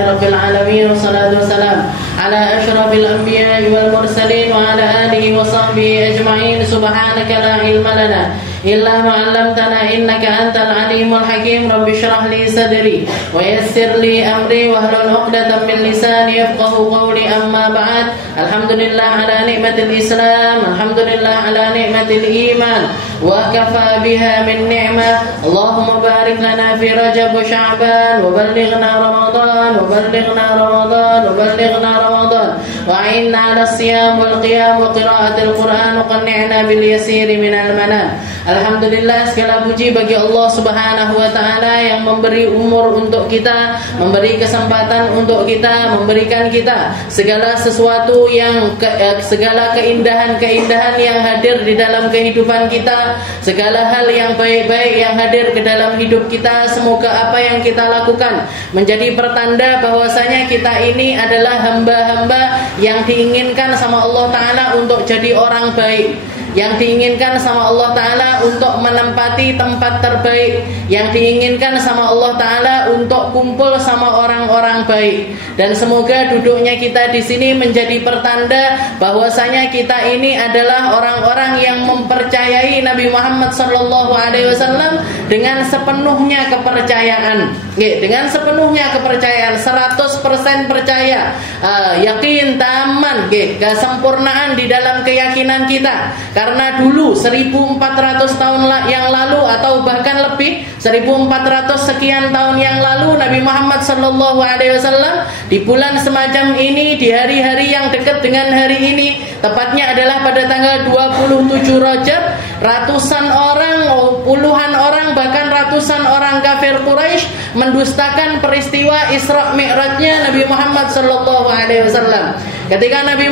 rabbil alamin, wassalatu wassalam ala asyrafil anbiya'i wal mursalin wa ala alihi wa sahbihi ajma'in. Subhanaka la ilma lana illa ma 'allamtana innaka antal alimul hakim. Rabbi shrah li sadri wa yassir li amri wahlul 'uqdatam min lisani yafqahu qawli. Amma ba'd. Alhamdulillah ala ni'matil Islam, alhamdulillah ala ni'matil iman, wa kafa biha min ni'mah. Allahumma barik lana fi Rajab wa Sya'ban wa ballighna Ramadan wa ballighna Ramadan wa ballighna Ramadan wa a'inna 'ala as-siyam wal qiyam wa qira'atil Qur'an wa qanni'na bil yasir minal manam. Alhamdulillah, segala puji bagi Allah Subhanahu wa taala yang memberi umur untuk kita, memberi kesempatan untuk kita, memberikan kita segala sesuatu yang segala keindahan-keindahan yang hadir di dalam kehidupan kita, segala hal yang baik-baik yang hadir ke dalam hidup kita. Semoga apa yang kita lakukan menjadi pertanda bahwasanya kita ini adalah hamba-hamba yang diinginkan sama Allah taala untuk jadi orang baik, yang diinginkan sama Allah ta'ala untuk menempati tempat terbaik, yang diinginkan sama Allah ta'ala untuk kumpul sama orang-orang baik. Dan semoga duduknya kita di sini menjadi pertanda bahwasanya kita ini adalah orang-orang yang mempercayai Nabi Muhammad SAW dengan sepenuhnya kepercayaan. Dengan sepenuhnya kepercayaan, 100% percaya, yakin taman, kesempurnaan di dalam keyakinan kita. Karena dulu 1400 tahun yang lalu atau bahkan lebih 1400 sekian tahun yang lalu, Nabi Muhammad SAW di bulan semacam ini, di hari-hari yang dekat dengan hari ini, tepatnya adalah pada tanggal 27 Rajab, ratusan orang, puluhan orang, bahkan ratusan orang kafir Quraisy mendustakan peristiwa Isra Mi'rajnya Nabi Muhammad SAW. Ketika Nabi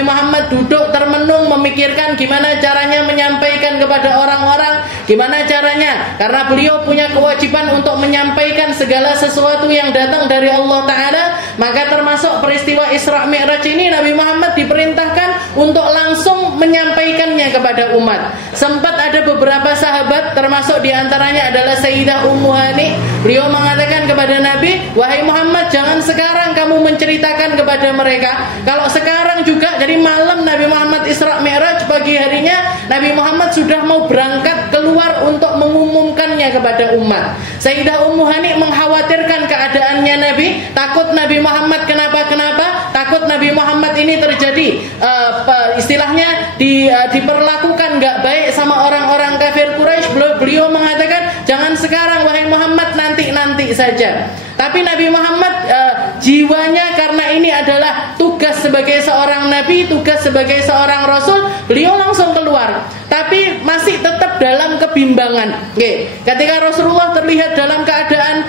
Muhammad duduk termenung memikirkan gimana caranya menyampaikan kepada orang-orang, gimana caranya, karena beliau punya kewajiban untuk menyampaikan segala sesuatu yang datang dari Allah Ta'ala, maka termasuk peristiwa Isra Mi'raj ini Nabi Muhammad diperintahkan untuk langsung menyampaikannya kepada umat. Sempat ada beberapa sahabat, termasuk diantaranya adalah Sayyidah Ummu Hani, beliau mengatakan kepada Nabi, wahai Muhammad, jangan sekarang kamu menceritakan kepada mereka. Kalau sekarang juga, jadi malam Nabi Muhammad Isra Mi'raj, pagi harinya Nabi Muhammad sudah mau berangkat keluar untuk mengumumkannya kepada umat. Sayyidah Ummu Hani mengkhawatirkan keadaannya Nabi, takut Nabi Muhammad kenapa-kenapa, takut Nabi Muhammad ini terjadi istilahnya diperlakukan gak baik sama orang-orang kafir Quraisy. Beliau mengatakan, jangan sekarang wahai Muhammad, nanti saja. Tapi Nabi Muhammad jiwanya, karena ini adalah tugas sebagai seorang nabi, tugas sebagai seorang rasul, beliau langsung keluar. Tapi masih tetap dalam kebimbangan. Ketika Rasulullah terlihat dalam keadaan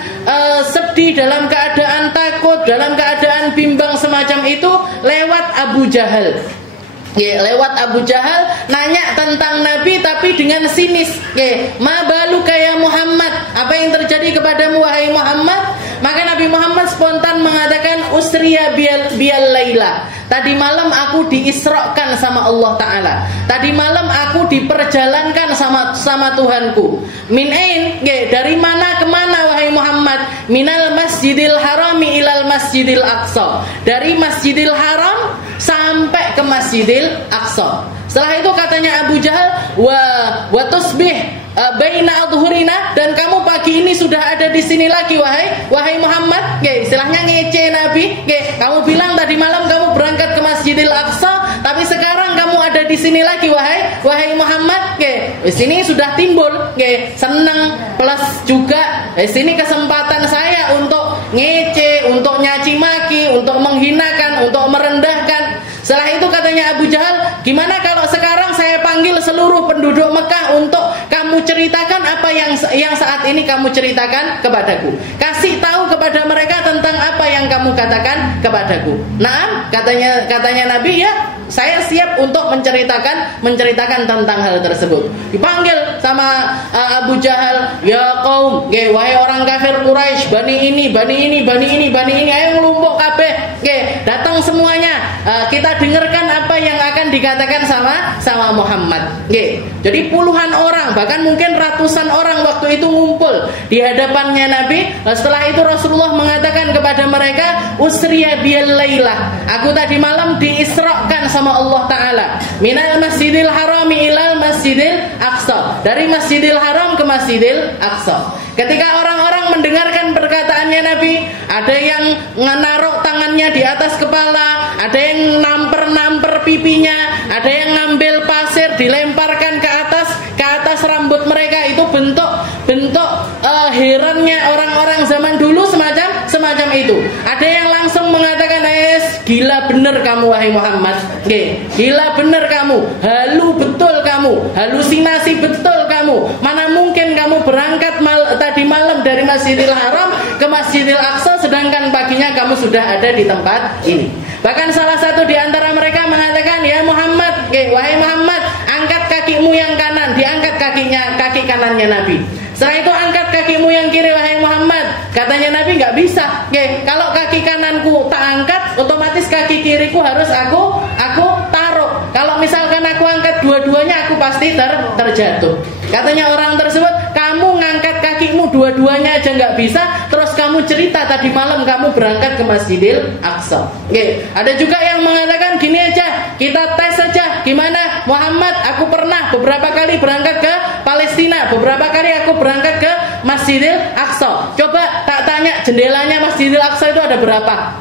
sedih, dalam keadaan takut, dalam keadaan bimbang semacam itu, lewat Abu Jahal. Lewat Abu Jahal nanya tentang Nabi tapi dengan sinis. Ma baluka ya Muhammad, apa yang terjadi kepadamu wahai Muhammad? Maka Nabi Muhammad spontan mengatakan, usriya biyal laila, tadi malam aku diisrakan sama Allah Ta'ala, tadi malam aku diperjalankan sama Tuhanku. Min ain, dari mana ke mana wahai Muhammad? Minal masjidil harami ilal masjidil aqsa, dari masjidil haram sampai ke masjidil aqsa. Setelah itu katanya Abu Jahal, wa tusbih baina adhurina, dan kamu pagi ini sudah ada di sini lagi wahai Muhammad. Istilahnya ngece Nabi. Kamu bilang tadi malam kamu berangkat ke Masjidil Aqsa, tapi sekarang kamu ada di sini lagi wahai Muhammad. Di sini sudah timbul senang plus juga di sini kesempatan saya untuk ngece, untuk nyaci maki, untuk menghinakan, untuk merendahkan. Setelah itu katanya Abu Jahal, gimana kalau sekarang saya panggil seluruh penduduk Mekah untuk kamu ceritakan apa yang saat ini kamu ceritakan kepadaku. Kasih tahu kepada mereka tentang apa yang kamu katakan kepadaku. Nah, katanya Nabi, ya, saya siap untuk menceritakan tentang hal tersebut. Dipanggil sama Abu Jahal, ya kaum, wahai orang kafir Quraisy, bani ini, ayo ngelumpuk kabeh, datang semuanya. kita dengarkan apa yang akan dikatakan sama Muhammad. Jadi puluhan orang, bahkan mungkin ratusan orang waktu itu ngumpul di hadapannya Nabi. Setelah itu Rasulullah mengatakan kepada mereka, usriya biyal lailah, aku tadi malam diisrakan sama Allah Ta'ala, minal masjidil harami ilal masjidil aqsa, dari masjidil haram ke masjidil aqsa. Ketika orang-orang mendengarkan perkataannya Nabi, ada yang menaruh tangannya di atas kepala, ada yang namper-namper pipinya, ada yang ngambil pasir dilemparkan ke atas rambut mereka. Itu bentuk herannya orang-orang zaman dulu semacam itu. Ada yang langsung mengatakan, gila bener kamu wahai Muhammad, gila bener kamu, halu betul kamu, halusinasi betul kamu. Mana mungkin kamu berangkat tadi malam dari Masjidil Haram ke Masjidil Aqsa, sedangkan paginya kamu sudah ada di tempat ini. Bahkan salah satu di antara mereka mengatakan, ya Muhammad, wahai Muhammad, angkat kakimu yang kanan. Diangkat kaki kanannya Nabi. Setelah itu angkat kakimu yang kiri wahai Muhammad. Katanya Nabi, nggak bisa. Kalau kaki kananku tak angkat, otomatis kaki kiriku harus aku taruh. Kalau misalkan aku angkat dua-duanya, aku pasti terjatuh. Katanya orang tersebut, kamu ngangkat kakimu dua-duanya aja nggak bisa, terus kamu cerita tadi malam kamu berangkat ke Masjidil Aqsa. Ada juga yang mengatakan gini aja, kita tes saja, gimana Muhammad? Aku pernah beberapa kali berangkat ke Palestina, beberapa kali aku berangkat ke Masjidil Aqsa. Coba tak tanya, jendelanya Masjidil Aqsa itu ada berapa?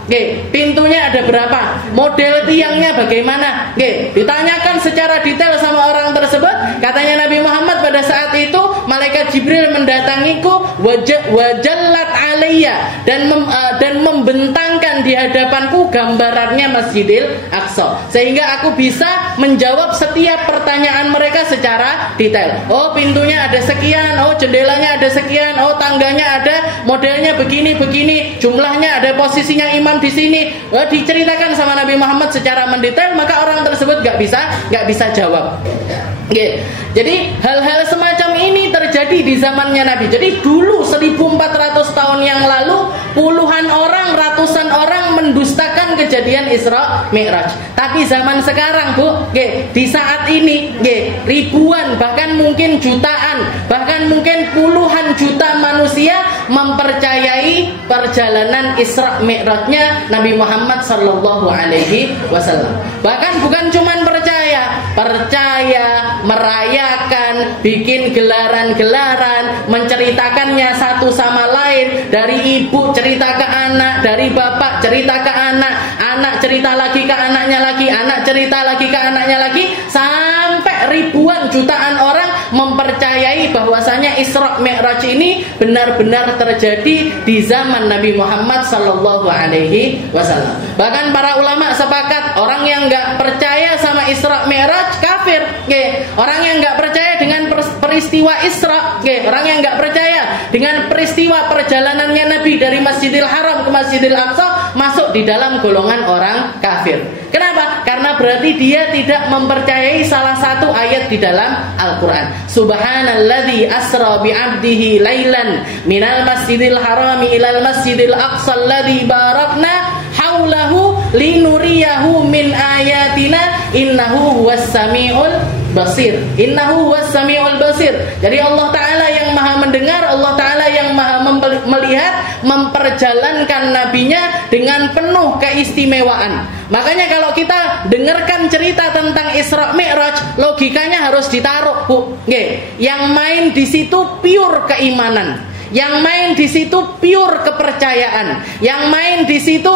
Pintunya ada berapa? Model tiangnya bagaimana? Ditanyakan secara detail sama orang tersebut. Katanya Nabi Muhammad, pada saat itu malaikat Jibril mendatangiku, wajallat alayya, dan membentangkan di hadapanku gambarannya Masjidil Aqsa, sehingga aku bisa menjawab setiap pertanyaan mereka secara detail. Oh, pintunya ada sekian, oh jendelanya ada sekian, oh tangganya ada modelnya begini, jumlahnya ada, posisinya imam di sini. Diceritakan sama Nabi Muhammad secara mendetail, maka orang tersebut nggak bisa jawab. Jadi hal-hal semacam ini terjadi di zamannya Nabi. Jadi dulu 1400 tahun yang lalu, puluhan orang, ratusan orang mendustakan kejadian Isra Mi'raj. Tapi zaman sekarang, Bu, di saat ini, ribuan, bahkan mungkin jutaan, bahkan mungkin puluhan juta manusia mempercayai perjalanan Isra Mi'rajnya Nabi Muhammad sallallahu alaihi wasallam. Bahkan bukan cuman percaya, merayakan, bikin gelaran-gelaran, menceritakannya satu sama lain, dari ibu cerita ke anak, dari bapak cerita ke anak, anak cerita lagi ke anaknya lagi, anak cerita lagi ke anaknya lagi, sampai ribuan jutaan orang mempercayai bahwasanya Isra Mi'raj ini benar-benar terjadi di zaman Nabi Muhammad sallallahu alaihi wasallam. Bahkan para ulama sepakat, orang yang nggak percaya sama Isra Mi'raj kafir. Orang yang nggak percaya dengan peristiwa Isra, orang yang nggak percaya dengan peristiwa perjalanannya Nabi dari Masjidil Haram ke Masjidil Aqsa, masuk di dalam golongan orang kafir. Kenapa? Karena berarti dia tidak mempercayai salah satu ayat di dalam Al-Quran. Subhanalladzi asra bi'abdihi lailan minal masjidil harami ilal masjidil aqsa alladzi barakna haulahu linuriyahu min ayatina innahu huwas samiul basir. Innahu huwas samiul basir. Jadi Allah Ta'ala yang maha mendengar, Allah Ta'ala yang maha melihat, memperjalankan nabinya dengan penuh keistimewaan. Makanya kalau kita dengarkan cerita tentang Isra Mi'raj, logikanya harus ditaruh, Bu. Yang main di situ pure keimanan, yang main di situ pure kepercayaan, yang main di situ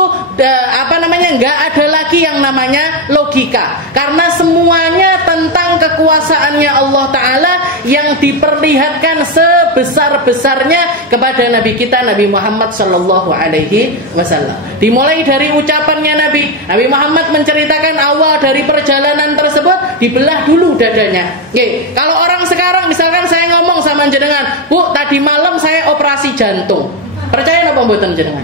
nggak ada lagi yang namanya logika, karena semuanya tentang kekuasaannya Allah Ta'ala yang diperlihatkan sebesar-besarnya kepada Nabi kita Nabi Muhammad Sallallahu Alaihi Wasallam. Dimulai dari ucapannya Nabi Muhammad menceritakan awal dari perjalanan tersebut, dibelah dulu dadanya. Kalau orang sekarang misalkan saya ngomong sama jenengan, Bu, tadi malam saya operasi jantung, percaya apa mboten jenengan?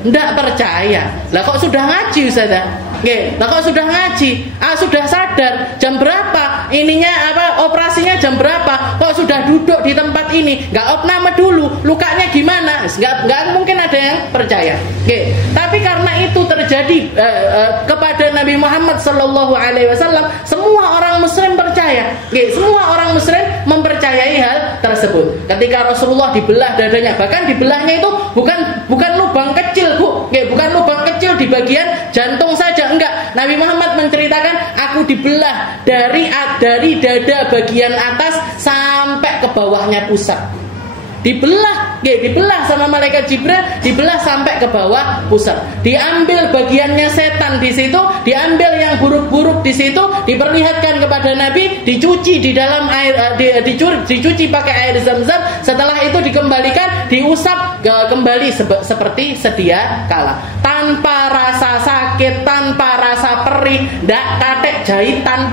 Ndak percaya. Lah kok sudah ngaji Ustaz? Lah kok sudah ngaji? Sudah sadar jam berapa? Operasinya jam berapa? Kok sudah duduk di tempat ini? Enggak opname dulu. Lukanya gimana? Enggak mungkin ada yang percaya. Tapi karena itu terjadi terjadi kepada Nabi Muhammad sallallahu alaihi wasallam, semua orang muslim percaya. Semua orang muslim mempercayai hal tersebut. Ketika Rasulullah dibelah dadanya, bahkan dibelahnya itu bukan lubang kecil, Bu. Bukan lubang kecil di bagian jantung saja, enggak. Nabi Muhammad menceritakan, aku dibelah dari dada bagian atas sampai ke bawahnya pusat. Dibelah sama malaikat Jibril, dibelah sampai ke bawah pusat. Diambil bagiannya setan di situ, diambil yang buruk-buruk di situ, diperlihatkan kepada Nabi, dicuci di dalam air, dicuci pakai air Zam-Zam. Setelah itu dikembalikan, diusap kembali seperti sedia kala, tanpa rasa sakit, tanpa rasa perih, ndak katek jahitan,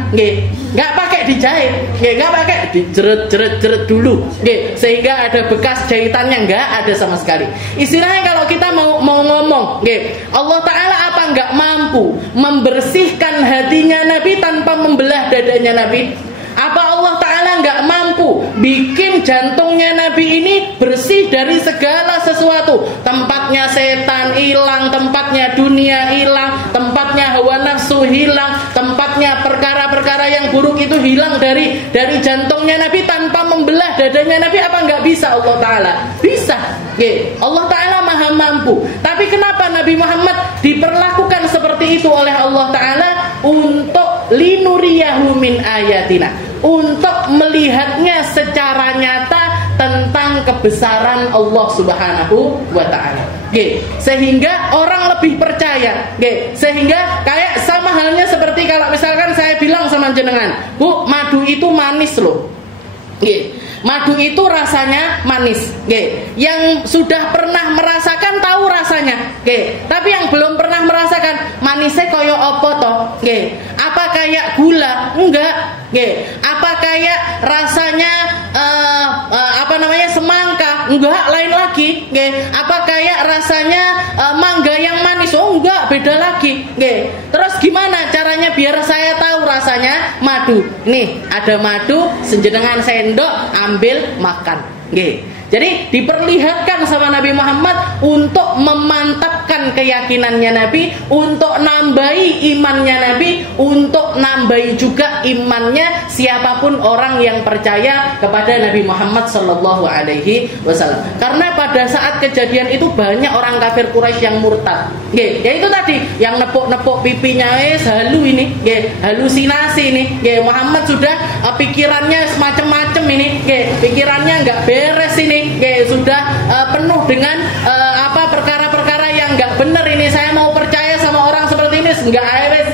nggak pakai dijahit, nggak pakai dijeret dulu, sehingga ada bekas jahitannya, nggak ada sama sekali. Istilahnya kalau kita mau ngomong, Allah Ta'ala apa nggak mampu membersihkan hatinya Nabi tanpa membelah dadanya Nabi? Apa Allah Ta'ala nggak mampu bikin jantungnya Nabi ini bersih dari segala sesuatu? Tempatnya setan hilang, tempatnya dunia hilang, tempatnya hawa nafsu hilang, tempatnya perkara-perkara yang buruk itu hilang dari jantungnya Nabi tanpa membelah dadanya Nabi. Apa nggak bisa Allah Ta'ala? Bisa. Allah Ta'ala maha mampu. Tapi kenapa Nabi Muhammad diperlakukan seperti itu oleh Allah Ta'ala? Untuk linuriyahu min ayatina, untuk melihatnya secara nyata tentang kebesaran Allah Subhanahu wa Ta'ala. Sehingga orang lebih percaya. Sehingga kayak sama halnya seperti kalau misalkan saya bilang sama jenengan, Bu, madu itu manis loh. Madu itu rasanya manis. Yang sudah pernah merasakan tahu rasanya. Tapi yang belum pernah merasakan manisnya koyo apa toh? Apa kayak gula? Enggak. Apa kayak rasanya semangka? Enggak, lain lagi. Apa kayak rasanya mangga yang manis? Oh enggak, beda lagi. Terus gimana caranya biar saya tahu rasanya madu? Nih, ada madu, senjenengan sendok, ambil makan. Jadi diperlihatkan sama Nabi Muhammad untuk memantapkan keyakinannya Nabi, untuk nambahi imannya Nabi, untuk nambahi juga imannya siapapun orang yang percaya kepada Nabi Muhammad sallallahu alaihi wasallam. Karena pada saat kejadian itu banyak orang kafir Quraisy yang murtad. Ya itu tadi yang nepuk-nepuk pipinya halu ini, halusinasi ini. Muhammad sudah pikirannya semacam-macam ini, pikirannya nggak beres ini. Sudah penuh dengan perkara-perkara yang nggak benar ini. Saya mau percaya sama orang seperti ini nggak aeres.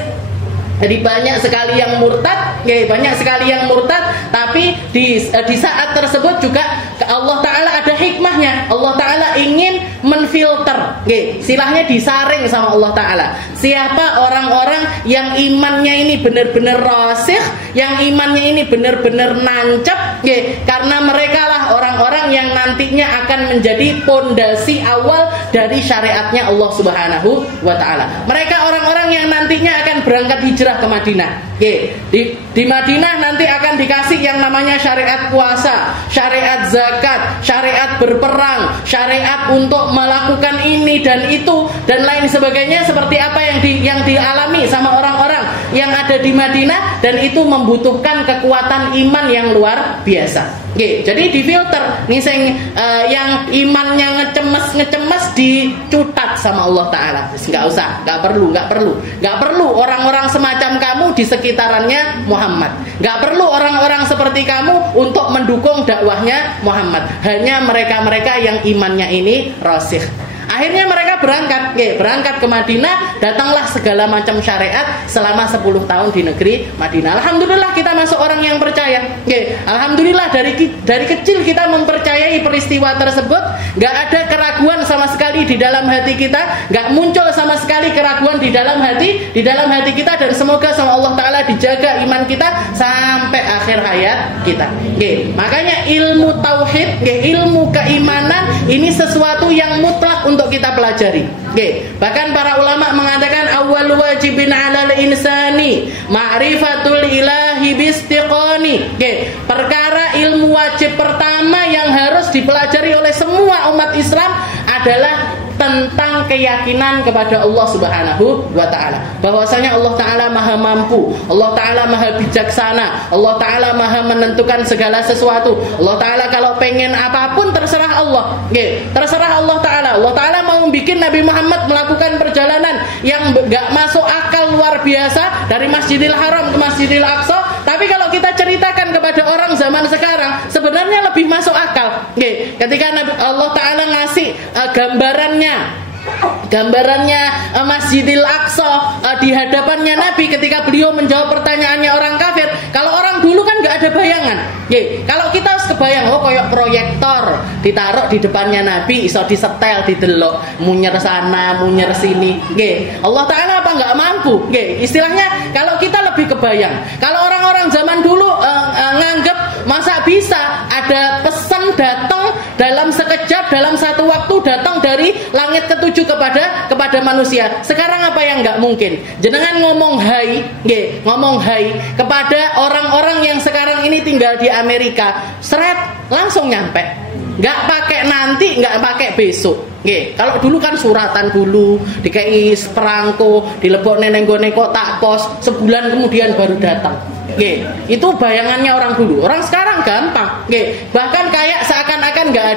Jadi banyak sekali yang murtad, banyak sekali yang murtad. Tapi di saat tersebut juga Allah Ta'ala ada hikmahnya. Allah Ta'ala ingin menfilter, silahnya disaring sama Allah Ta'ala. Siapa orang-orang yang imannya ini benar-benar rasikh, yang imannya ini benar-benar nancep, karena mereka lah orang-orang yang nantinya akan menjadi pondasi awal dari syariatnya Allah Subhanahu wa Ta'ala. Mereka orang-orang yang nantinya akan berangkat hijrah ke Madinah. Di Madinah nanti akan dikasih yang namanya syariat puasa, syariat zakat, syariat berperang, syariat untuk melakukan ini dan itu dan lain sebagainya, seperti apa yang dialami sama orang-orang yang ada di Madinah, dan itu membutuhkan kekuatan iman yang luar biasa. Jadi difilter nih yang imannya ngecemes dicutat sama Allah Ta'ala. Nggak perlu orang-orang semacam kamu di sekitarannya Muhammad. Nggak perlu orang-orang seperti kamu untuk mendukung dakwahnya Muhammad. Hanya mereka-mereka yang imannya ini rasikh. Akhirnya mereka berangkat ke Madinah. Datanglah segala macam syariat selama 10 tahun di negeri Madinah. Alhamdulillah kita masuk orang yang percaya. Alhamdulillah dari kecil kita mempercayai peristiwa tersebut. Gak ada keraguan sama sekali di dalam hati kita. Gak muncul sama sekali keraguan di dalam hati kita. Dan semoga sama Allah Ta'ala dijaga iman kita sampai akhir hayat kita. Makanya ilmu tauhid, ilmu keimanan ini sesuatu yang mutlak untuk kita pelajari. Bahkan para ulama mengatakan awal wajibin 'alal insani ma'rifatul ilahi bistiqani. Perkara ilmu wajib pertama yang harus dipelajari oleh semua umat Islam adalah tentang keyakinan kepada Allah Subhanahu wa taala. Bahwasanya Allah taala Maha mampu, Allah taala Maha bijaksana, Allah taala Maha menentukan segala sesuatu. Allah taala kalau pengen apapun terserah Allah. Nggih, terserah Allah taala. Allah taala mau bikin Nabi Muhammad melakukan perjalanan yang enggak masuk akal luar biasa dari Masjidil Haram ke Masjidil Aqsa, tapi kalau kita ceritakan kepada orang zaman sekarang sebenarnya lebih masuk akal. Nggih, ketika Allah taala ngasih gambarannya Masjidil Aqsa di hadapannya Nabi ketika beliau menjawab pertanyaannya orang kafir. Kalau orang dulu kan nggak ada bayangan. Kalau kita harus kebayang, kayak proyektor ditaruh di depannya Nabi, iso disetel, didelok, munyer sana, munyer sini. Allah Taala apa nggak mampu? Istilahnya kalau kita lebih kebayang. Kalau orang-orang zaman dulu nganggep masa bisa ada pesan datang dalam sekejap, dalam satu waktu datang dari langit ketujuh kepada manusia. Sekarang apa yang nggak mungkin? Jenengan ngomong hai kepada orang-orang yang sekarang ini tinggal di Amerika, seret langsung nyampe. Nggak pakai nanti, nggak pakai besok. Kalau dulu kan suratan dulu, dikai perangko, dilebok neneng-gone kotak pos, sebulan kemudian baru datang. Itu bayangannya orang dulu. Orang sekarang gampang. Bahkan kayak seakan-akan nggak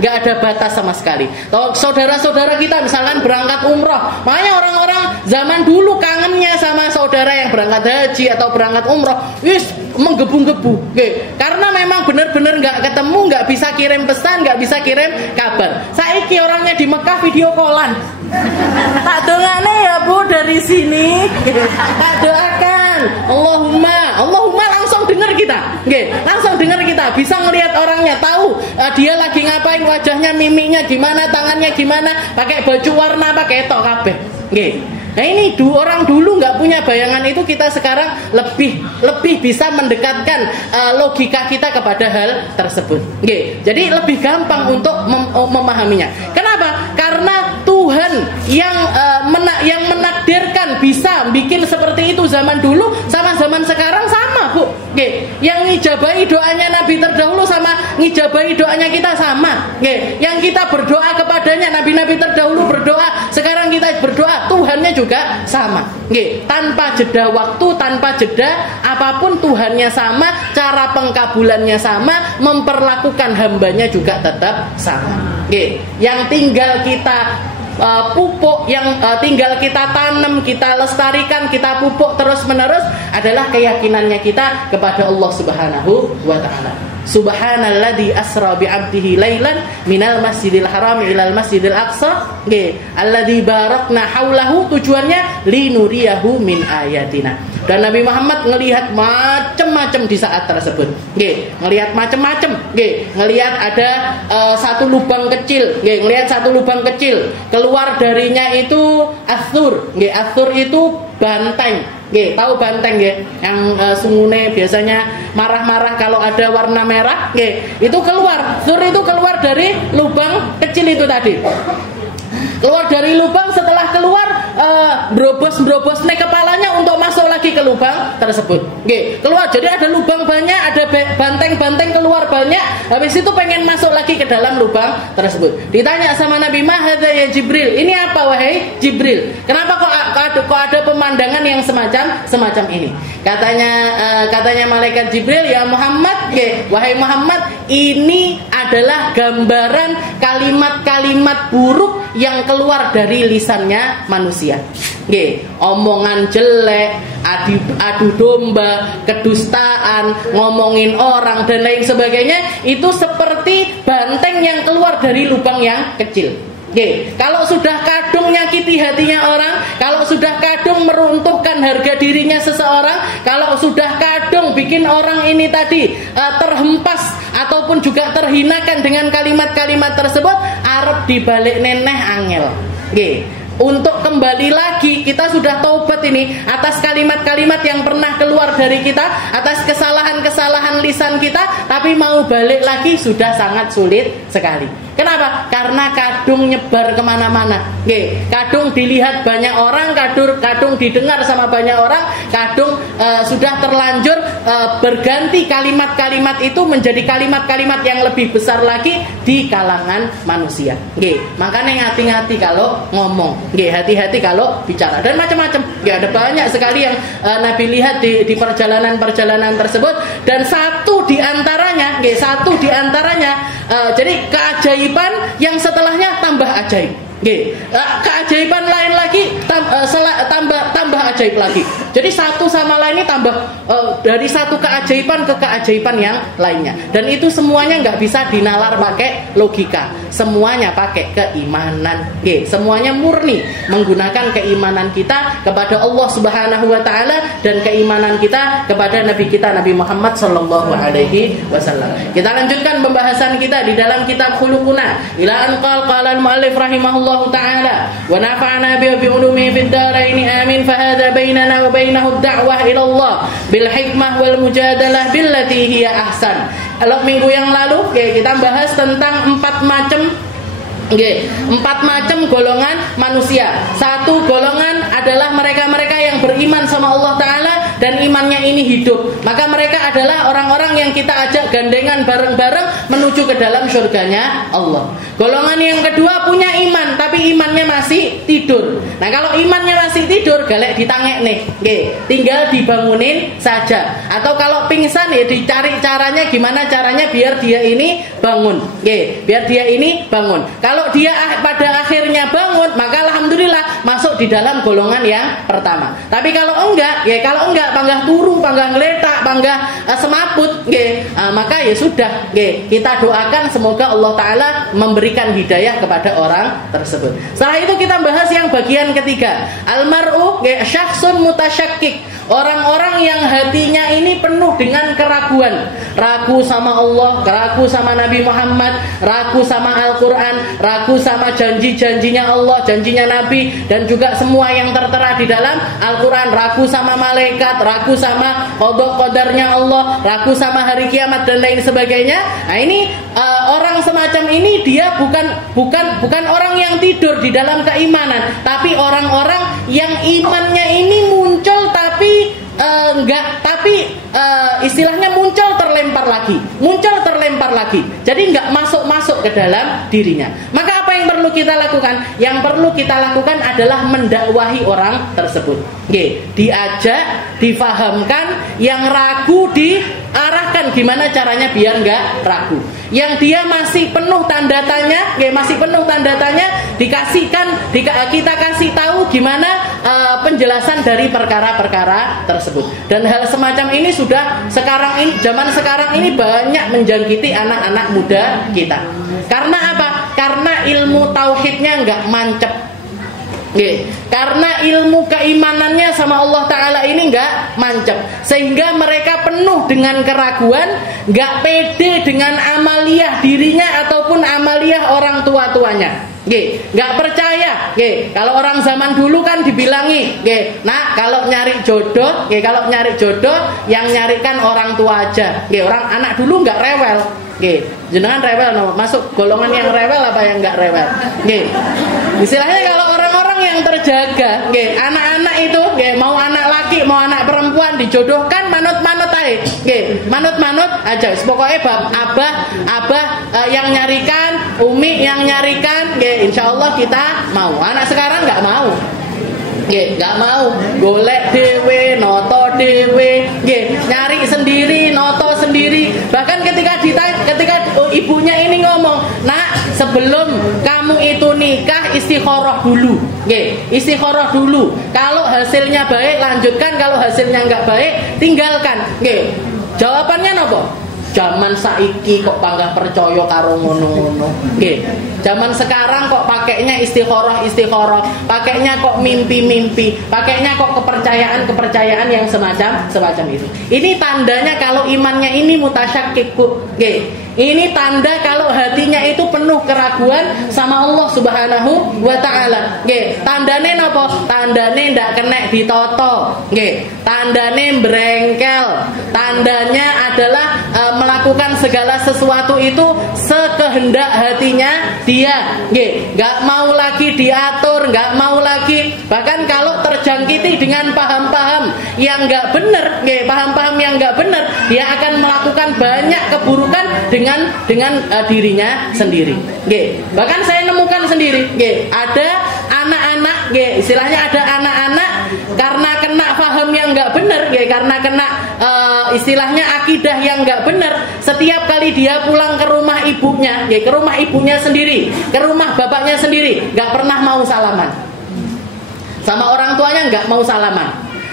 ada batas sama sekali. Saudara-saudara kita misalkan berangkat umroh, makanya orang-orang zaman dulu kangennya sama saudara yang berangkat haji atau berangkat umroh, menggebu-gebu. Karena memang benar-benar nggak ketemu, nggak bisa kirim pesan, nggak bisa kirim kabar. Saiki orangnya di Mekah video callan. Tak dongane ya Bu dari sini. Tak doakan. Allahumma langsung dengar kita. Langsung dengar kita, bisa ngelihat orangnya, tahu dia lagi ngapain, wajahnya, mimiknya gimana, tangannya gimana, pakai baju warna apa, ketok kabeh. Nah ini orang dulu nggak punya bayangan itu, kita sekarang lebih bisa mendekatkan logika kita kepada hal tersebut. Jadi lebih gampang untuk memahaminya. Kenapa? Karena Tuhan yang menakdirkan bisa bikin seperti itu zaman dulu sama zaman sekarang sama, Bu. Yang ngijabahi doanya Nabi terdahulu sama ngijabahi doanya kita sama. Yang kita berdoa kepadanya, nabi-nabi terdahulu berdoa, sekarang kita berdoa, Tuhannya juga sama. Tanpa jeda waktu, tanpa jeda apapun, Tuhannya sama, cara pengkabulannya sama, memperlakukan hambanya juga tetap sama. Yang tinggal kita pupuk, yang tinggal kita tanam, kita lestarikan, kita pupuk terus-menerus adalah keyakinannya kita kepada Allah Subhanahu wa taala. Subhanalladzi asra bi 'abdihi lailan minal masjidil haram ilal masjidil aqsa, alladzi barakna haulahu, tujuannya linuriyahu min ayatina. Dan Nabi Muhammad ngelihat macam-macam di saat tersebut. Ngelihat macam-macam. Ngelihat ada satu lubang kecil. Ngelihat satu lubang kecil. Keluar darinya itu athur. Athur itu banteng. Tahu banteng yang sungune biasanya marah-marah kalau ada warna merah. Itu keluar. Athur itu keluar dari lubang kecil itu tadi. Keluar dari lubang, setelah keluar brobos nih kepalanya untuk masuk lagi ke lubang tersebut. Keluar, jadi ada lubang banyak, ada banteng keluar banyak. Habis itu pengen masuk lagi ke dalam lubang tersebut. Ditanya sama Nabi, "Mahadza ya Jibril? Ini apa wahai Jibril? Kenapa kok ada pemandangan yang semacam ini?" Katanya malaikat Jibril, "Ya Muhammad, wahai Muhammad, ini adalah gambaran kalimat-kalimat buruk yang keluar dari lisannya manusia. Omongan jelek, adu domba, kedustaan, ngomongin orang dan lain sebagainya, itu seperti banteng yang keluar dari lubang yang kecil. Kalau sudah kadung nyakiti hatinya orang, kalau sudah kadung meruntuhkan harga dirinya seseorang, kalau sudah kadung bikin orang ini tadi terhempas ataupun juga terhinakan dengan kalimat-kalimat tersebut, arep dibalik neneh angel. Untuk kembali lagi, kita sudah taubat ini atas kalimat-kalimat yang pernah keluar dari kita, atas kesalahan-kesalahan lisan kita, tapi mau balik lagi sudah sangat sulit sekali. Kenapa? Karena kadung nyebar kemana-mana. Kadung dilihat banyak orang, kadung didengar sama banyak orang, kadung sudah terlanjur berganti kalimat-kalimat itu menjadi kalimat-kalimat yang lebih besar lagi di kalangan manusia. Makanya hati-hati kalau ngomong, hati-hati kalau bicara, dan macam-macam. Ada banyak sekali yang Nabi lihat di perjalanan-perjalanan tersebut, dan satu di antaranya, jadi keajaiban yang setelahnya tambah ajaib. Keajaiban lain lagi tambah ajaib lagi. Jadi satu sama lain ini tambah dari satu keajaiban ke keajaiban yang lainnya. Dan itu semuanya nggak bisa dinalar pakai logika. Semuanya pakai keimanan. Semuanya murni menggunakan keimanan kita kepada Allah Subhanahu wa taala dan keimanan kita kepada Nabi kita Nabi Muhammad sallallahu alaihi wasallam. Kita lanjutkan pembahasan kita di dalam kitab Khuluquna. Ila an qala al-muallif rahimahullahu ta'ala wa nafa'ana bi ulumi fid darain amin. Fa hadha bainana wa bainahu ad-da'wah ila Allah bil hikmah wal mujadalah billati hiya ahsan. Kalau minggu yang lalu kita bahas tentang empat macam golongan manusia. Satu golongan adalah mereka-mereka yang beriman sama Allah Ta'ala dan imannya ini hidup. Maka mereka adalah orang-orang yang kita ajak gandengan bareng-bareng menuju ke dalam surganya Allah. Golongan yang kedua punya iman, tapi imannya masih tidur. Nah kalau imannya masih tidur, galek ditangek nih, tinggal dibangunin saja. Atau kalau pingsan ya dicari caranya, gimana caranya biar dia ini bangun. Biar dia ini bangun. Kalau dia pada akhirnya bangun, maka alhamdulillah masuk di dalam golongan yang pertama. Tapi kalau enggak, panggah turu, panggah ngeletak, panggah semaput, maka ya sudah, kita doakan semoga Allah Ta'ala memberikan hidayah kepada orang tersebut. Setelah itu kita bahas yang bagian ketiga, almar'u syakhsun mutasyakkik, orang-orang yang hatinya ini penuh dengan keraguan, ragu sama Allah, ragu sama Nabi Muhammad, ragu sama Al-Quran, ragu sama janji-janjinya Allah, janjinya Nabi, dan juga semua yang tertera di dalam Al-Quran, ragu sama malaikat, ragu sama qada-qadarnya Allah, ragu sama hari kiamat dan lain sebagainya. Nah ini orang semacam ini dia bukan orang yang tidur di dalam keimanan, tapi orang-orang yang imannya ini muncul tapi istilahnya muncul terlempar lagi. Jadi enggak masuk ke dalam dirinya. Maka apa yang perlu kita lakukan? Yang perlu kita lakukan adalah mendakwahi orang tersebut. Diajak, difahamkan, yang ragu diarahkan gimana caranya biar enggak ragu. Yang dia masih penuh tanda tanya, kita kasih tahu gimana penjelasan dari perkara-perkara tersebut. Dan hal semacam ini sudah zaman sekarang ini banyak menjangkiti anak-anak muda kita. Karena apa? Karena ilmu tauhidnya enggak mancep. Karena ilmu keimanannya sama Allah Ta'ala ini enggak mancep, sehingga mereka penuh dengan keraguan, enggak pede dengan amaliyah dirinya ataupun amaliyah orang tua-tuanya. Enggak percaya. Kalau orang zaman dulu kan dibilangi, nah kalau nyari jodoh yang nyarikan orang tua aja. Orang anak dulu enggak rewel. Jenengan rewel, masuk golongan yang rewel apa yang enggak rewel? Istilahnya kalau orang-orang yang terjaga, anak-anak itu, mau anak laki, mau anak perempuan dijodohkan manut-manut aja, manut-manut aja. Pokoknya abah yang nyarikan, umi yang nyarikan, insya Allah kita mau. Anak sekarang nggak mau. Nggak mau, golek dewe, noto dewe, nyari sendiri, noto sendiri. Bahkan ketika ibunya ini ngomong, nak, sebelum kamu itu nikah istikharah dulu, istikharah dulu. Kalau hasilnya baik lanjutkan, kalau hasilnya nggak baik tinggalkan. Jawabannya nopo? Zaman saiki kok panggah percaya karo ngono-ngono. Zaman sekarang kok pakainya istikharah, pakainya kok mimpi, pakainya kok kepercayaan yang semacam itu. Ini tandanya kalau imannya ini mutasyakkik, Bu. Ini tanda kalau hatinya itu penuh keraguan sama Allah Subhanahu wa taala. Nggih, tandane napa? Tandane ndak kena ditoto. Nggih, tandane brengkel. Tandanya adalah melakukan segala sesuatu itu sekehendak hatinya dia. Nggih, enggak mau lagi diatur, enggak mau lagi. Bahkan kalau terjangkiti dengan paham-paham yang enggak benar, nggih, paham-paham yang enggak benar, dia akan melakukan banyak keburukan dengan dirinya sendiri. Nggih, bahkan saya nemukan sendiri, nggih, ada anak-anak, nggih, istilahnya ada anak-anak karena kena paham yang enggak benar, nggih, karena kena istilahnya akidah yang enggak benar, setiap kali dia pulang ke rumah ibunya, nggih, ke rumah ibunya sendiri, ke rumah bapaknya sendiri, enggak pernah mau salaman. Sama orang tuanya enggak mau salaman.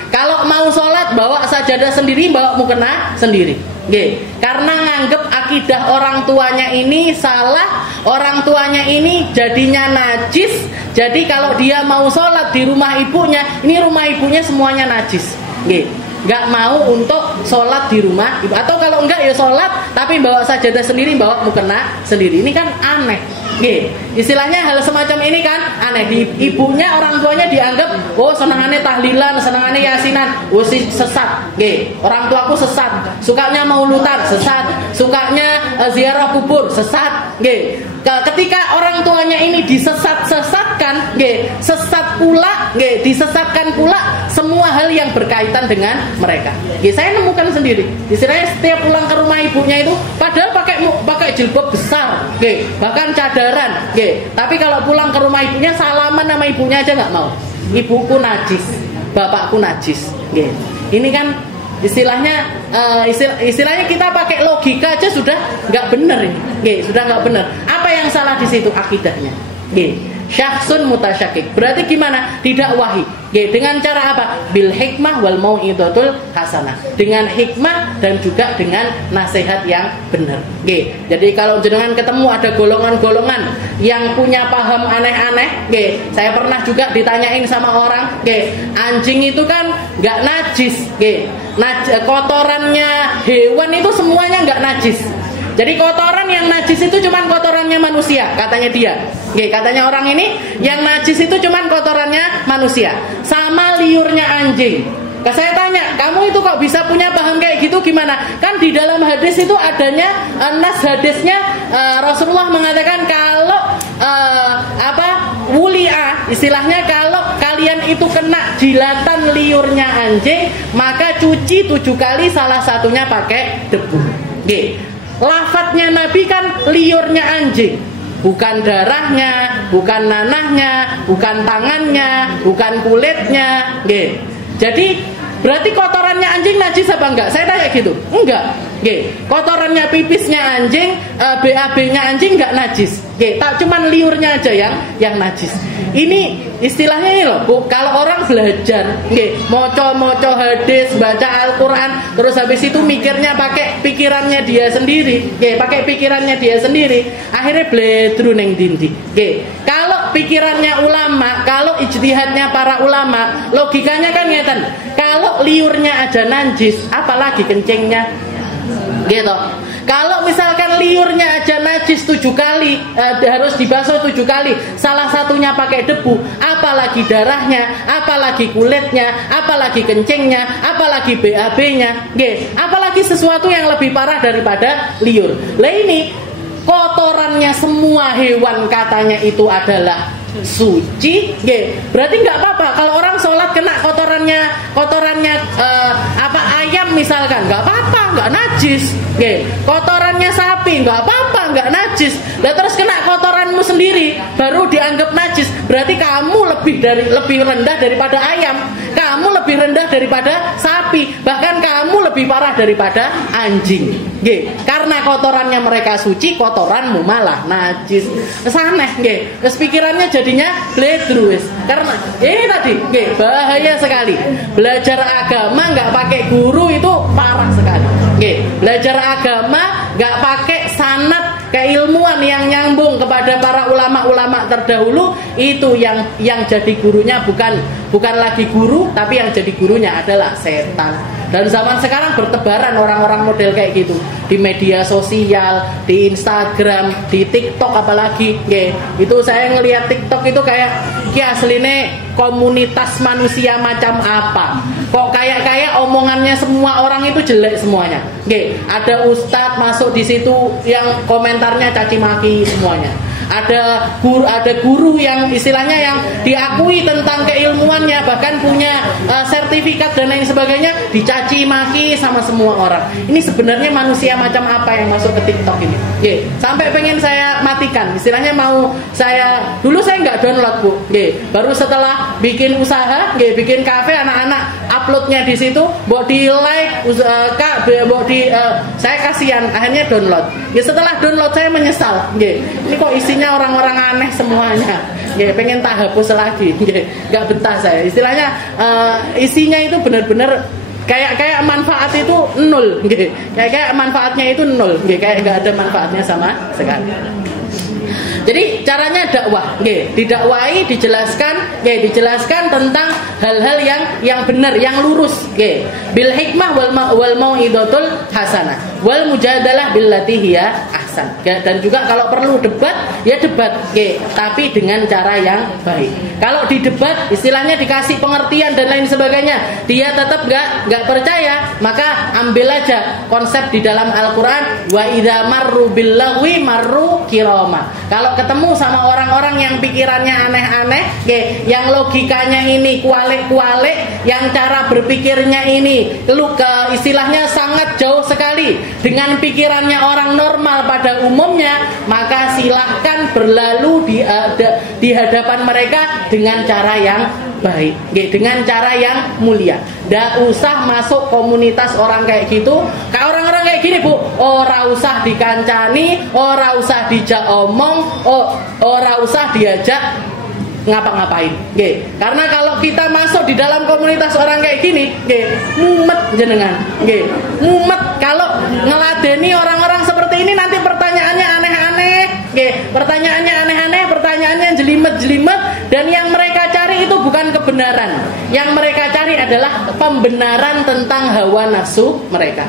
Kalau mau sholat bawa sajadah sendiri, bawa mukena sendiri. Nggih, karena nganggep akidah orang tuanya ini salah, orang tuanya ini jadinya najis. Jadi kalau dia mau sholat di rumah ibunya, ini rumah ibunya semuanya najis. Nggih, nggak mau untuk sholat di rumah ibu. Atau kalau enggak ya sholat, tapi bawa sajadah sendiri, bawa mukena sendiri. Ini kan aneh. Nggih, istilahnya hal semacam ini kan aneh. Di ibunya, orang tuanya dianggap, oh senangannya tahlilan, senangannya yasinan, oh sesat. Nggih, orang tuaku sesat, sukanya maulutan, sesat, sukanya ziarah kubur, sesat. Nggih, ketika orang tuanya ini disesat-sesatkan, nggih, sesat pula, nggih, disesatkan pula semua hal yang berkaitan dengan mereka. Nggih, saya nemukan sendiri. Istilahnya setiap pulang ke rumah ibunya itu, padahal pakai jilbab besar, nggih, bahkan cadaran, nggih, tapi kalau pulang ke rumah ibunya salaman sama ibunya aja nggak mau. Ibuku najis, bapakku najis, nggih. Ini kan istilahnya istilahnya kita pakai logika aja sudah nggak benar ini, nggih, sudah nggak benar. Apa yang salah di situ? Akidahnya, nggih. Syakhsun mutasyakik. Berarti gimana? Didakwahi. Nggih, dengan cara apa? Bil hikmah wal mau'izatul hasanah. Dengan hikmah dan juga dengan nasihat yang benar. Nggih. Jadi kalau jenengan ketemu ada golongan-golongan yang punya paham aneh-aneh, nggih, saya pernah juga ditanyain sama orang, nggih, anjing itu kan enggak najis, nggih. Kotorannya hewan itu semuanya enggak najis. Jadi kotoran yang najis itu cuman kotorannya manusia, katanya dia. Oke, katanya orang ini yang najis itu cuman kotorannya manusia, sama liurnya anjing. Saya tanya, kamu itu kok bisa punya paham kayak gitu gimana? Kan di dalam hadis itu adanya nas hadisnya, Rasulullah mengatakan kalau wuli'a, istilahnya kalau kalian itu kena jilatan liurnya anjing, maka cuci 7 kali, salah satunya pakai debu. Oke. Lafadznya Nabi kan liurnya anjing, bukan darahnya, bukan nanahnya, bukan tangannya, bukan kulitnya. Nggih. Jadi berarti kotorannya anjing najis apa enggak? Saya tanya gitu. Enggak. Nggih. Kotorannya pipisnya anjing, BAB-nya anjing enggak najis. Nggih, tak cuman liurnya aja yang najis. Ini istilahnya ini loh, Bu, kalau orang belajar, nggih, moco hadis, baca Al-Qur'an, terus habis itu mikirnya pakai pikirannya dia sendiri, nggih, pakai pikirannya dia sendiri, akhirnya bledru ning dindi. Nggih. Kalau pikirannya ulama, kalau ijtihadnya para ulama, logikanya kan ngeten. Kalau liurnya aja najis, apalagi kencingnya? Gitu. Kalau misalkan liurnya aja najis 7 kali, harus dibasuh 7 kali, salah satunya pakai debu, apalagi darahnya, apalagi kulitnya, apalagi kencingnya, apalagi BAB-nya, nggih, apalagi sesuatu yang lebih parah daripada liur. Lah ini kotorannya semua hewan katanya itu adalah suci, nggih. Berarti nggak apa-apa kalau orang sholat kena kotorannya ayam misalkan, nggak apa-apa, nggak najis, nggih. Kotorannya sapi nggak apa-apa, nggak najis. Lah terus kena kotoranmu sendiri baru dianggap najis. Berarti kamu lebih rendah daripada ayam, kamu lebih rendah daripada sapi, bahkan kamu lebih parah daripada anjing, nggih. Karena kotorannya mereka suci, kotoranmu malah najis. Kesaneh, nggih. Terus pikirannya jadinya bledru wis. Karena ini tadi, nggih, bahaya sekali. Belajar agama nggak pakai guru itu parah sekali. Nggih, belajar agama nggak pakai sanad keilmuan yang nyambung kepada para ulama-ulama terdahulu, itu yang jadi gurunya bukan lagi guru, tapi yang jadi gurunya adalah setan. Dan zaman sekarang bertebaran orang-orang model kayak gitu di media sosial, di Instagram, di TikTok apalagi. Itu saya ngelihat TikTok itu kayak asline komunitas manusia macam apa. Kok kayak omongannya semua orang itu jelek semuanya. Ada ustadz masuk di situ yang komentarnya caci maki semuanya. Ada guru yang istilahnya yang diakui tentang keilmuannya, bahkan punya sertifikat dan lain sebagainya, dicaci maki sama semua orang. Ini sebenarnya manusia macam apa yang masuk ke TikTok ini? Sampai pengen saya matikan. Istilahnya dulu saya nggak download, Bu. Baru setelah bikin usaha, bikin kafe, anak-anak uploadnya di situ, buat di like, saya kasihan, akhirnya download. Setelah download saya menyesal. Ini kok isinya orang-orang aneh semuanya. Pengen tak hapus lagi. Nggak betah saya. Istilahnya isinya itu benar-benar kayak manfaat itu nol. Kayak manfaatnya itu nol. Kayak nggak ada manfaatnya sama sekali. Jadi caranya dakwah, didakwahi, dijelaskan tentang hal-hal yang benar, yang lurus, bil hikmah wal mau'izatul hasanah wal mujadalah billati hiya ahsan. Dan juga kalau perlu debat, ya debat, tapi dengan cara yang baik. Kalau di debat istilahnya dikasih pengertian dan lain sebagainya, dia tetap enggak percaya, maka ambil aja konsep di dalam Al-Qur'an, wa idza marru bil lagwi marru kirama. Kalau ketemu sama orang-orang yang pikirannya aneh-aneh, yang logikanya ini kualik-kualik, yang cara berpikirnya ini istilahnya sangat jauh sekali dengan pikirannya orang normal pada umumnya, maka silahkan berlalu di hadapan mereka dengan cara yang baik, dengan cara yang mulia. Nggak usah masuk komunitas orang kayak gitu. Kayak orang-orang kayak gini, Bu, ora usah dikancani, ora usah dijak omong, ora usah diajak ngapa-ngapain. Karena kalau kita masuk di dalam komunitas orang kayak gini, mumet jenengan. Mumet kalau ngeladeni orang-orang seperti ini, nanti pertanyaannya aneh-aneh. Pertanyaannya aneh-aneh, pertanyaannya jelimet-jelimet, dan yang mereka cari itu bukan kebenaran. Yang mereka cari adalah pembenaran tentang hawa nafsu mereka.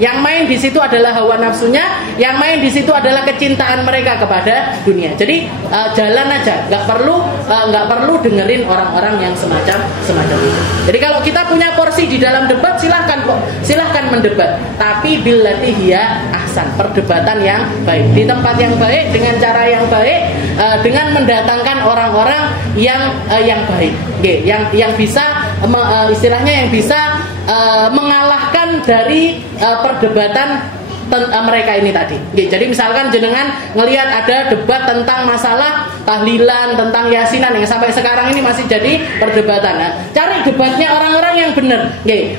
Yang main di situ adalah hawa nafsunya, yang main di situ adalah kecintaan mereka kepada dunia. Jadi jalan aja, nggak perlu dengerin orang-orang yang semacam itu. Jadi kalau kita punya porsi di dalam debat, silahkan mendebat, tapi billati hiya ahsan, perdebatan yang baik, di tempat yang baik, dengan cara yang baik, dengan mendatangkan orang-orang yang baik, yang bisa istilahnya yang bisa mengalahkan dari perdebatan mereka ini tadi. Jadi misalkan jenengan ngelihat ada debat tentang masalah tahlilan, tentang yasinan yang sampai sekarang ini masih jadi perdebatan. Nah, cari debatnya orang-orang yang benar.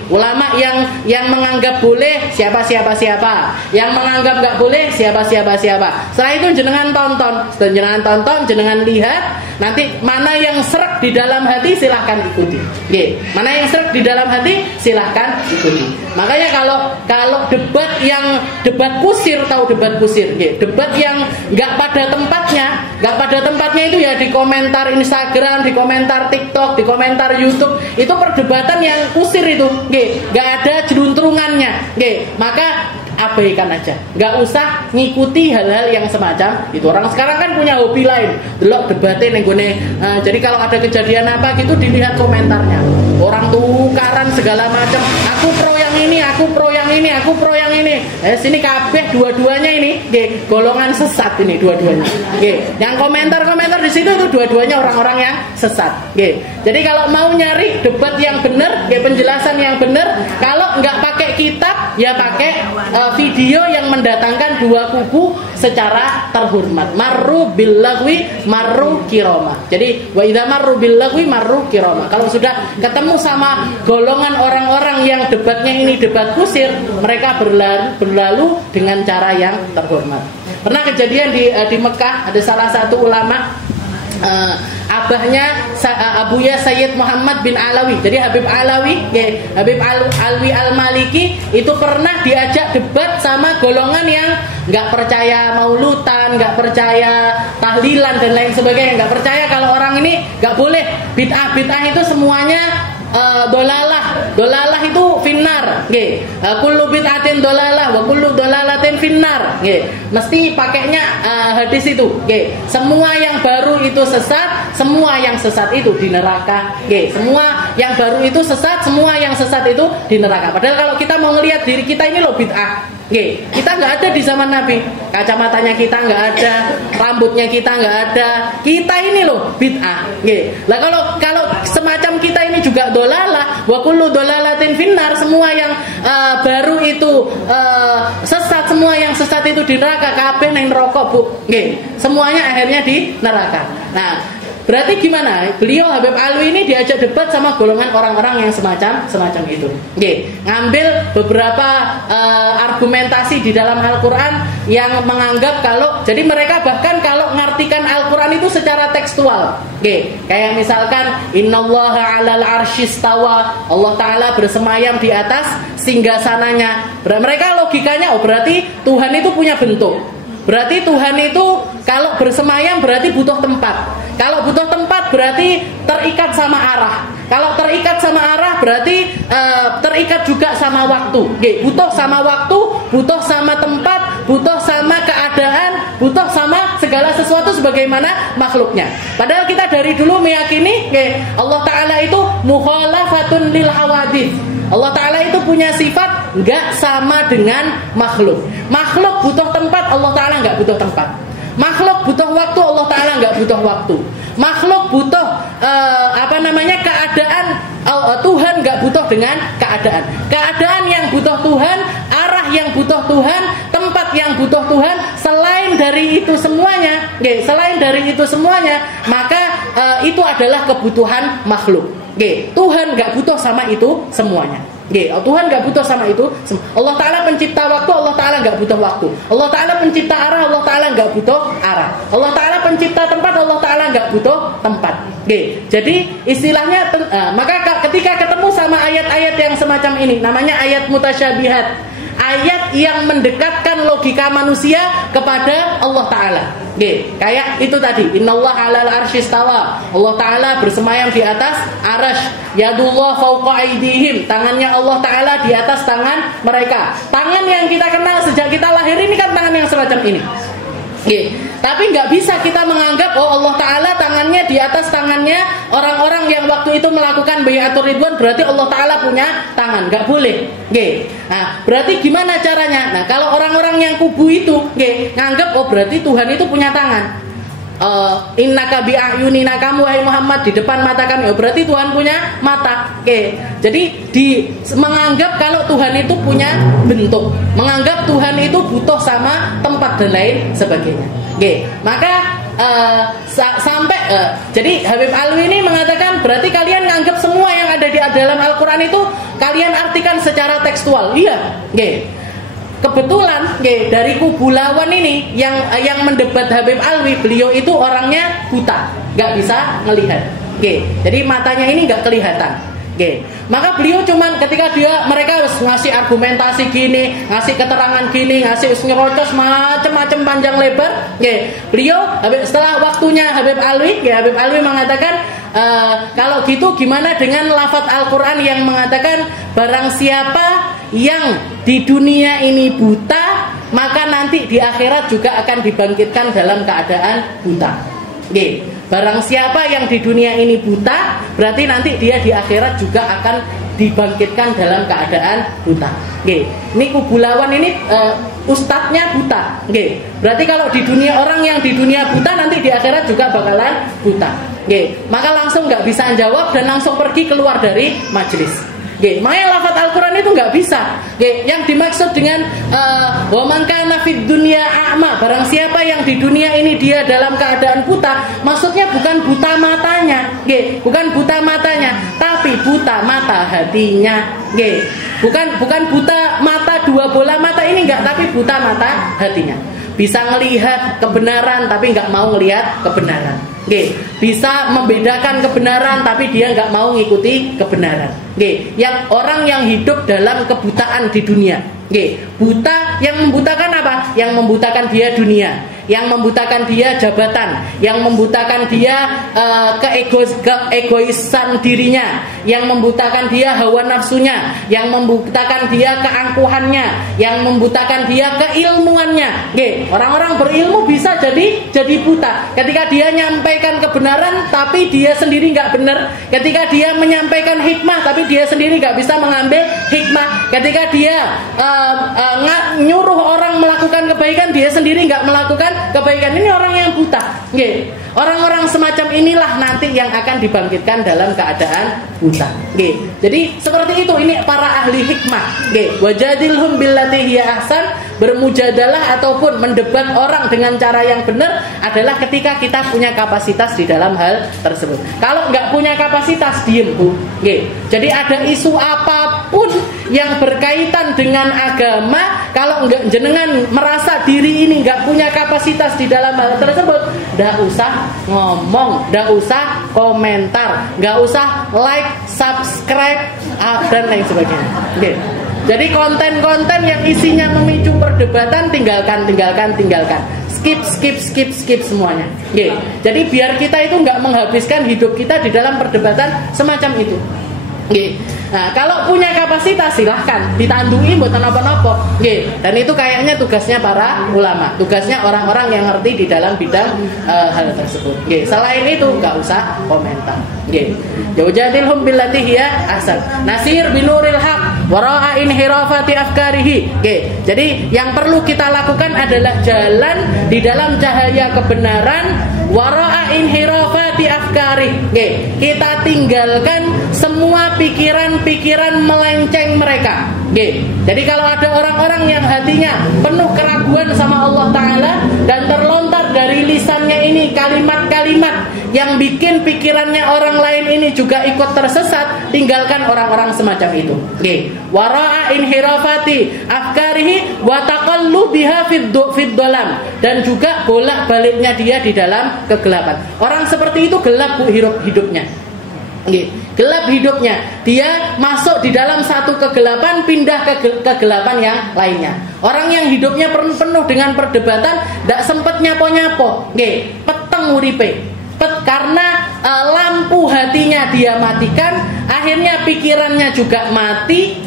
Ulama yang menganggap boleh siapa, yang menganggap nggak boleh siapa. Setelah itu jenengan tonton, jenengan lihat, nanti mana yang serak di dalam hati silahkan ikuti. Mana yang serak di dalam hati silahkan ikuti. Makanya kalau debat kusir, tahu debat kusir, debat yang nggak pada tempatnya itu ya di komentar Instagram, di komentar TikTok, di komentar YouTube, itu perdebatan yang kusir itu, nggak ada jeluntrungannya, maka abaikan aja, nggak usah ngikuti hal-hal yang semacam itu. Orang sekarang kan punya hobi lain, delok debatin nenggone. Jadi kalau ada kejadian apa gitu dilihat komentarnya, orang tukaran segala macam. Aku pro yang ini, aku pro yang ini, aku pro yang ini. Sini kabeh dua-duanya ini, golongan sesat ini dua-duanya. Yang komentar-komentar di situ itu dua-duanya orang-orang yang sesat. Jadi kalau mau nyari debat yang benar, penjelasan yang benar, kalau nggak pakai kitab, ya pakai video yang mendatangkan dua kubu secara terhormat. Marru bil lagwi marru kirama. Jadi wa idza marru bil lagwi marru kirama. Kalau sudah ketemu sama golongan orang-orang yang debatnya ini debat kusir, mereka berlalu dengan cara yang terhormat. Pernah kejadian di Mekah, ada salah satu ulama, abahnya Abuya Sayyid Muhammad bin Alawi. Jadi Habib Alwi Al-Maliki itu pernah diajak debat sama golongan yang nggak percaya maulutan, nggak percaya tahlilan dan lain sebagainya, nggak percaya kalau orang ini nggak boleh bid'ah itu semuanya dolalah itu finnar, Nggih. Kullu bid'atin dhalalah wa kullu dhalalatin finnar. Nggih. Mesti pakainya hadis itu. Nggih. Semua yang baru itu sesat, semua yang sesat itu di neraka. Nggih. Semua yang baru itu sesat, semua yang sesat itu di neraka. Padahal kalau kita mau ngelihat diri kita ini loh bid'ah. Oke, kita nggak ada di zaman Nabi, kacamatanya kita nggak ada, rambutnya kita nggak ada, kita ini loh bid'ah. Oke, lah kalau semacam kita ini juga dolalah, wa kullu dolalatin finnar, semua yang baru itu sesat, semua yang sesat itu di neraka, kabeh nang neraka bu. Oke, semuanya akhirnya di neraka. Nah, berarti gimana? Beliau Habib Alwi ini diajak debat sama golongan orang-orang yang semacam itu. Oke, ngambil beberapa argumentasi di dalam Al-Quran yang menganggap kalau, jadi mereka bahkan kalau mengartikan Al-Quran itu secara tekstual. Oke, kayak misalkan Innallaha 'alal 'arsyistawa, Allah Ta'ala bersemayam di atas singgasananya. Mereka logikanya, oh berarti Tuhan itu punya bentuk. Berarti Tuhan itu kalau bersemayam berarti butuh tempat. Kalau butuh tempat berarti terikat sama arah. Kalau terikat sama arah berarti terikat juga sama waktu. Butuh sama waktu, butuh sama tempat, butuh sama keadaan, butuh sama segala sesuatu sebagaimana makhluknya. Padahal kita dari dulu meyakini Allah Ta'ala itu mukhalafatun lil hawadits. Allah Ta'ala itu punya sifat nggak sama dengan makhluk. Makhluk butuh tempat, Allah Ta'ala nggak butuh tempat. Makhluk butuh waktu, Allah Ta'ala nggak butuh waktu. Makhluk butuh keadaan, Tuhan nggak butuh dengan keadaan. Keadaan yang butuh Tuhan, arah yang butuh Tuhan, tempat yang butuh Tuhan. Selain dari itu semuanya, maka itu adalah kebutuhan makhluk. Tuhan nggak butuh sama itu semuanya. Tuhan nggak butuh sama itu. Allah Ta'ala pencipta waktu, Allah Ta'ala nggak butuh waktu. Allah Ta'ala pencipta arah, Allah Ta'ala nggak butuh arah. Allah Ta'ala pencipta tempat, Allah Ta'ala nggak butuh tempat. Jadi istilahnya, maka ketika ketemu sama ayat-ayat yang semacam ini, namanya ayat mutasyabihat, ayat yang mendekatkan logika manusia kepada Allah Ta'ala. Kayak itu tadi, Innallaha 'alal 'arsyistawa, Allah Ta'ala bersemayam di atas arasy, yadullah fawqa aydihim, tangannya Allah Ta'ala di atas tangan mereka. Tangan yang kita kenal sejak kita lahir ini kan tangan yang semacam ini. Tapi nggak bisa kita menganggap Allah Ta'ala tangannya di atas tangannya orang-orang yang waktu itu melakukan bai'atur ridwan, berarti Allah Ta'ala punya tangan. Nggak boleh. Nah, berarti gimana caranya? Nah, kalau orang-orang yang kubu itu nganggap berarti Tuhan itu punya tangan. Innaka bi'ayunina, kamu wahai Muhammad di depan mata kami, berarti Tuhan punya mata. Jadi menganggap kalau Tuhan itu punya bentuk, menganggap Tuhan itu butuh sama tempat dan lain sebagainya. Maka jadi Habib Alwi ini mengatakan berarti kalian menganggap semua yang ada di dalam Al-Quran itu kalian artikan secara tekstual. Iya. Kebetulan dari kubu lawan ini yang mendebat Habib Alwi, beliau itu orangnya buta, nggak bisa ngelihat. Jadi matanya ini nggak kelihatan. Maka beliau cuman ketika mereka harus ngasih argumentasi gini, ngasih keterangan gini, ngasih nyerocos macam-macam panjang lebar. Beliau setelah waktunya Habib Alwi mengatakan, kalau gitu gimana dengan lafaz Al-Quran yang mengatakan barang siapa yang di dunia ini buta, maka nanti di akhirat juga akan dibangkitkan dalam keadaan buta. Barang siapa yang di dunia ini buta, berarti nanti dia di akhirat juga akan dibangkitkan dalam keadaan buta. Ini kubu lawan ini ustadznya buta. Berarti kalau di dunia, orang yang di dunia buta nanti di akhirat juga bakalan buta. Maka langsung nggak bisa jawab dan langsung pergi keluar dari majelis. Makanya lafaz Al-Quran itu nggak bisa. Yang dimaksud dengan wa man kana fid dunya a'ma, barang siapa yang di dunia ini dia dalam keadaan buta, maksudnya bukan buta matanya, bukan buta matanya, tapi buta mata hatinya. Bukan buta mata, dua bola mata ini enggak, tapi buta mata hatinya. Bisa ngelihat kebenaran tapi nggak mau ngelihat kebenaran. Bisa membedakan kebenaran tapi dia nggak mau ngikuti kebenaran. Yang orang yang hidup dalam kebutaan di dunia. Buta, yang membutakan apa? Yang membutakan dia dunia, yang membutakan dia jabatan, yang membutakan dia keegoisan dirinya, yang membutakan dia hawa nafsunya, yang membutakan dia keangkuhannya, yang membutakan dia keilmuannya. Orang-orang berilmu bisa jadi buta ketika dia nyampaikan kebenaran tapi dia sendiri nggak benar, ketika dia menyampaikan hikmah tapi dia sendiri nggak bisa mengambil hikmah, ketika dia nyuruh orang melakukan kebaikan dia sendiri nggak melakukan kebaikan. Ini orang yang buta. Orang-orang semacam inilah nanti yang akan dibangkitkan dalam keadaan buta. Jadi seperti itu, ini para ahli hikmah. Wajadilhum billati hiya ahsan, bermujadalah ataupun mendebat orang dengan cara yang benar adalah ketika kita punya kapasitas di dalam hal tersebut. Kalau nggak punya kapasitas, diem Bu. Jadi ada isu apapun yang berkaitan dengan agama, kalau nggak jenengan merasa diri ini nggak punya kapasitas di dalam hal tersebut, nggak usah ngomong, nggak usah komentar, nggak usah like, subscribe, dan lain sebagainya. Jadi konten-konten yang isinya memicu perdebatan tinggalkan. Skip semuanya. Jadi biar kita itu nggak menghabiskan hidup kita di dalam perdebatan semacam itu. Nah, kalau punya kapasitas silahkan ditandui buat napa-napa. Dan itu kayaknya tugasnya para ulama, tugasnya orang-orang yang ngerti di dalam bidang hal tersebut. Selain itu nggak usah komentar. Yujadilhum billati hiya ahsan. Nasir binuril haq wara'a inhirafati afkarihi. Jadi yang perlu kita lakukan adalah jalan di dalam cahaya kebenaran, wara'a inhirafati afkari. Kita tinggalkan semua pikiran-pikiran melenceng mereka. Jadi kalau ada orang-orang yang hatinya penuh keraguan sama Allah Ta'ala dan terlontar dari lisannya ini kalimat-kalimat yang bikin pikirannya orang lain ini juga ikut tersesat, tinggalkan orang-orang semacam itu. Wara'a inhirafati afkarihi wa taqallubiha fid dhalam, dan juga bolak-baliknya dia di dalam kegelapan. Orang seperti itu gelap Bu hidupnya. Gelap hidupnya, dia masuk di dalam satu kegelapan, pindah ke kegelapan yang lainnya. Orang yang hidupnya penuh dengan perdebatan, tidak sempat nyapo-nyapo, peteng uripe, karena lampu hatinya dia matikan, akhirnya pikirannya juga mati,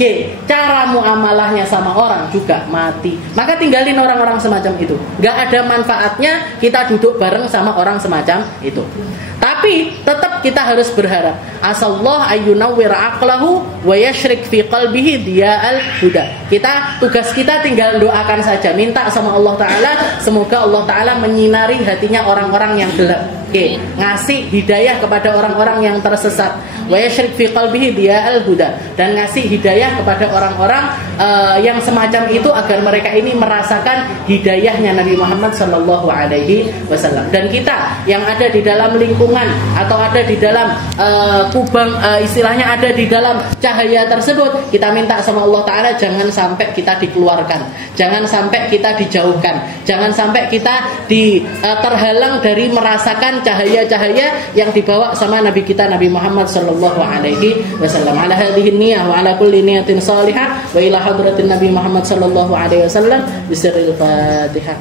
cara muamalahnya sama orang juga mati. Maka tinggalin orang-orang semacam itu. Gak ada manfaatnya kita duduk bareng sama orang semacam itu. Tapi tetap kita harus berharap, asallahu ayyunawwira aqlahu wa yasyrik fi qalbihi diya'al huda. Tugas kita tinggal doakan saja, minta sama Allah Ta'ala, semoga Allah Ta'ala menyinari hatinya orang-orang yang gelap, ngasih hidayah kepada orang-orang yang tersesat, wa yasyrik fi qalbihi diya'al huda, dan ngasih hidayah kepada orang-orang yang semacam itu agar mereka ini merasakan hidayahnya Nabi Muhammad SAW. Dan kita yang ada di dalam lingkungan atau ada di dalam kubang, istilahnya ada di dalam cahaya tersebut, kita minta sama Allah Ta'ala jangan sampai kita dikeluarkan, jangan sampai kita dijauhkan, jangan sampai kita terhalang dari merasakan cahaya-cahaya yang dibawa sama Nabi kita Nabi Muhammad SAW. Ala hadhihi niyah wa ala kulli niyatin salihah wa ila hadratin Nabi Muhammad SAW bisirril Fatihah.